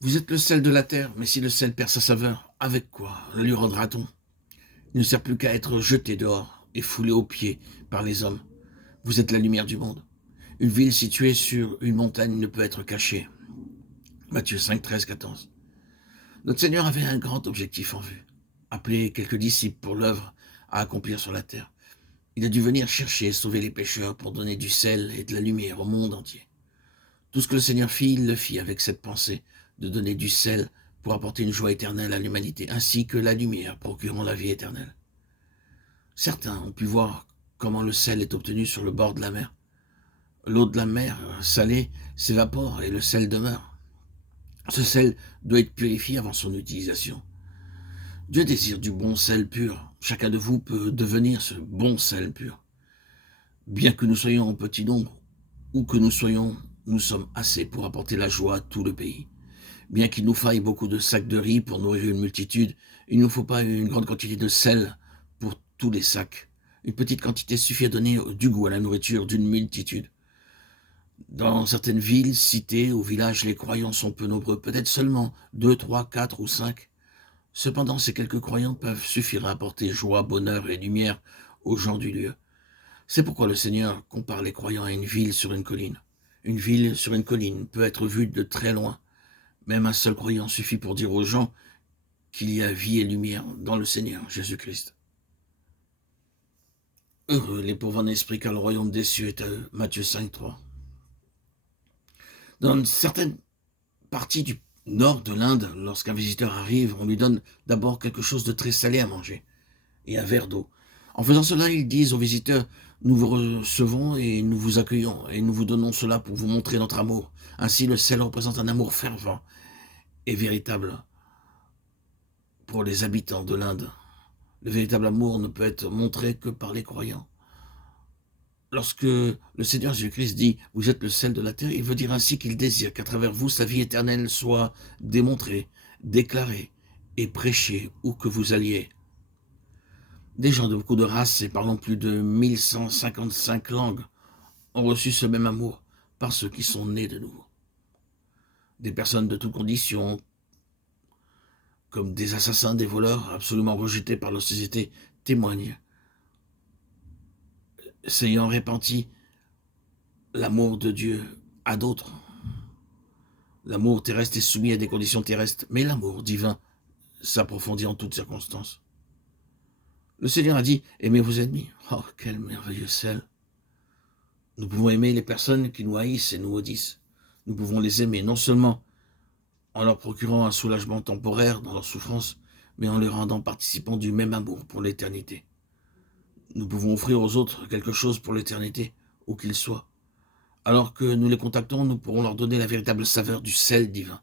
Vous êtes le sel de la terre, mais si le sel perd sa saveur, avec quoi le lui rendra-t-on? Il ne sert plus qu'à être jeté dehors et foulé aux pieds par les hommes. Vous êtes la lumière du monde. Une ville située sur une montagne ne peut être cachée. Matthieu 5, 13, 14. Notre Seigneur avait un grand objectif en vue. Appeler quelques disciples pour l'œuvre à accomplir sur la terre. Il a dû venir chercher et sauver les pécheurs pour donner du sel et de la lumière au monde entier. Tout ce que le Seigneur fit, il le fit avec cette pensée de donner du sel pour apporter une joie éternelle à l'humanité, ainsi que la lumière procurant la vie éternelle. Certains ont pu voir comment le sel est obtenu sur le bord de la mer. L'eau de la mer salée s'évapore et le sel demeure. Ce sel doit être purifié avant son utilisation. Dieu désire du bon sel pur. Chacun de vous peut devenir ce bon sel pur. Bien que nous soyons en petit nombre, où que nous soyons, nous sommes assez pour apporter la joie à tout le pays. Bien qu'il nous faille beaucoup de sacs de riz pour nourrir une multitude, il ne nous faut pas une grande quantité de sel pour tous les sacs. Une petite quantité suffit à donner du goût à la nourriture d'une multitude. Dans certaines villes, cités ou villages, les croyants sont peu nombreux, peut-être seulement 2, 3, 4 ou 5. Cependant, ces quelques croyants peuvent suffire à apporter joie, bonheur et lumière aux gens du lieu. C'est pourquoi le Seigneur compare les croyants à une ville sur une colline. Une ville sur une colline peut être vue de très loin. Même un seul croyant suffit pour dire aux gens qu'il y a vie et lumière dans le Seigneur Jésus-Christ. Heureux les pauvres en esprit, car le royaume des cieux est à eux. Matthieu 5, 3. Dans certaines parties du nord de l'Inde, lorsqu'un visiteur arrive, on lui donne d'abord quelque chose de très salé à manger et un verre d'eau. En faisant cela, ils disent aux visiteurs: nous vous recevons et nous vous accueillons, et nous vous donnons cela pour vous montrer notre amour. Ainsi, le sel représente un amour fervent et véritable pour les habitants de l'Inde. Le véritable amour ne peut être montré que par les croyants. Lorsque le Seigneur Jésus-Christ dit « Vous êtes le sel de la terre », il veut dire ainsi qu'il désire qu'à travers vous, sa vie éternelle soit démontrée, déclarée et prêchée où que vous alliez. Des gens de beaucoup de races et parlant plus de 1155 langues ont reçu ce même amour par ceux qui sont nés de nouveau. Des personnes de toutes conditions, comme des assassins, des voleurs, absolument rejetés par la société, témoignent, s'ayant répandu l'amour de Dieu à d'autres. L'amour terrestre est soumis à des conditions terrestres, mais l'amour divin s'approfondit en toutes circonstances. Le Seigneur a dit « Aimez vos ennemis ». Oh, quel merveilleux sel! Nous pouvons aimer les personnes qui nous haïssent et nous maudissent. Nous pouvons les aimer non seulement en leur procurant un soulagement temporaire dans leur souffrance, mais en les rendant participants du même amour pour l'éternité. Nous pouvons offrir aux autres quelque chose pour l'éternité, où qu'ils soient. Alors que nous les contactons, nous pourrons leur donner la véritable saveur du sel divin.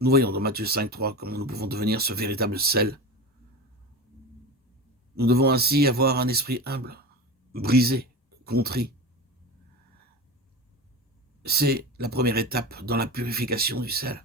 Nous voyons dans Matthieu 5, 3 comment nous pouvons devenir ce véritable sel. Nous devons ainsi avoir un esprit humble, brisé, contrit. C'est la première étape dans la purification du sel.